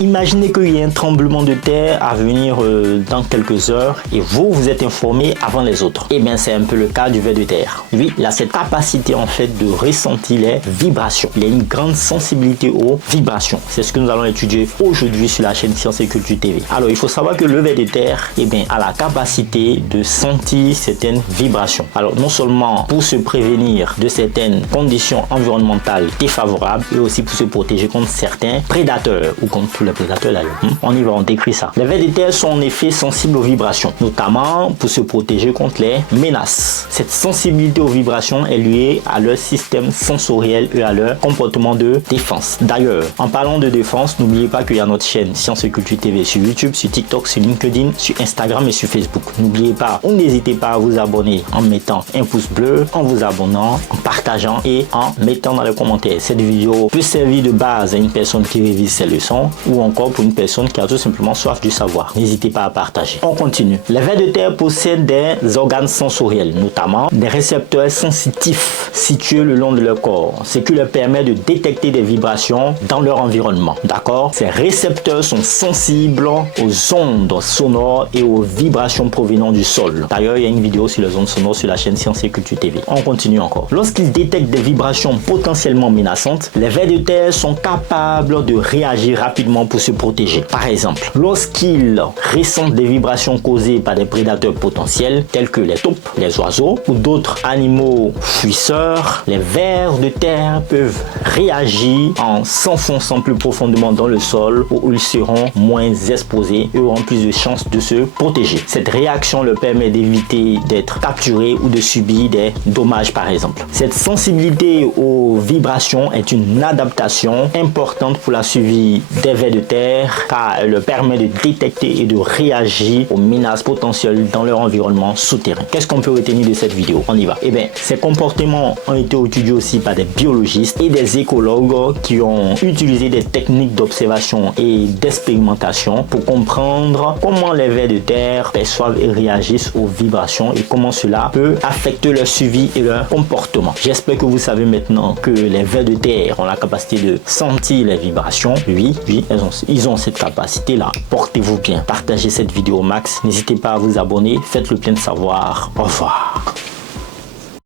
Imaginez qu'il y ait un tremblement de terre à venir dans quelques heures et vous êtes informé avant les autres. Et bien c'est un peu le cas du ver de terre. Lui, il a cette capacité en fait de ressentir les vibrations. Il a une grande sensibilité aux vibrations. C'est ce que nous allons étudier aujourd'hui sur la chaîne Science et Culture TV. Alors il faut savoir que le ver de terre a la capacité de sentir certaines vibrations. Alors non seulement pour se prévenir de certaines conditions environnementales défavorables et aussi pour se protéger contre certains prédateurs ou contre tous les prédateurs d'ailleurs. On y va, on décrit ça. Les vers de terre sont en effet sensibles aux vibrations, notamment pour se protéger contre les menaces. Cette sensibilité aux vibrations est liée à leur système sensoriel et à leur comportement de défense. D'ailleurs, en parlant de défense, n'oubliez pas qu'il y a notre chaîne Science et Culture TV sur YouTube, sur TikTok, sur LinkedIn, sur Instagram et sur Facebook. N'oubliez pas ou n'hésitez pas à vous abonner en mettant un pouce bleu, en vous abonnant, en partageant et en mettant dans les commentaires. Cette vidéo peut servir de base à une personne qui révise ses leçons ou encore pour une personne qui a tout simplement soif du savoir. N'hésitez pas à partager. On continue. Les vers de terre possèdent des organes sensoriels, notamment des récepteurs sensitifs situés le long de leur corps, ce qui leur permet de détecter des vibrations dans leur environnement. D'accord? Ces récepteurs sont sensibles aux ondes sonores et aux vibrations provenant du sol. D'ailleurs, il y a une vidéo sur les ondes sonores sur la chaîne Science et Culture TV. On continue encore. Lorsqu'ils détectent des vibrations potentiellement menaçantes, les vers de terre sont capables de réagir rapidement pour se protéger. Par exemple, lorsqu'ils ressentent des vibrations causées par des prédateurs potentiels tels que les taupes, les oiseaux ou d'autres animaux fuisseurs, les vers de terre peuvent réagir en s'enfonçant plus profondément dans le sol où ils seront moins exposés et auront plus de chances de se protéger. Cette réaction leur permet d'éviter d'être capturés ou de subir des dommages par exemple. Cette sensibilité aux vibrations est une adaptation importante pour la survie des vers de terre car elle leur permet de détecter et de réagir aux menaces potentielles dans leur environnement souterrain. Qu'est-ce qu'on peut retenir de cette vidéo? On y va. Eh bien, ces comportements ont été étudiés aussi par des biologistes et des écologues qui ont utilisé des techniques d'observation et d'expérimentation pour comprendre comment les vers de terre perçoivent et réagissent aux vibrations et comment cela peut affecter leur survie et leur comportement. J'espère que vous savez maintenant que les vers de terre ont la capacité de sentir les vibrations. Oui, ils ont cette capacité-là. Portez-vous bien. Partagez cette vidéo au max. N'hésitez pas à vous abonner. Faites le plein de savoir. Au revoir.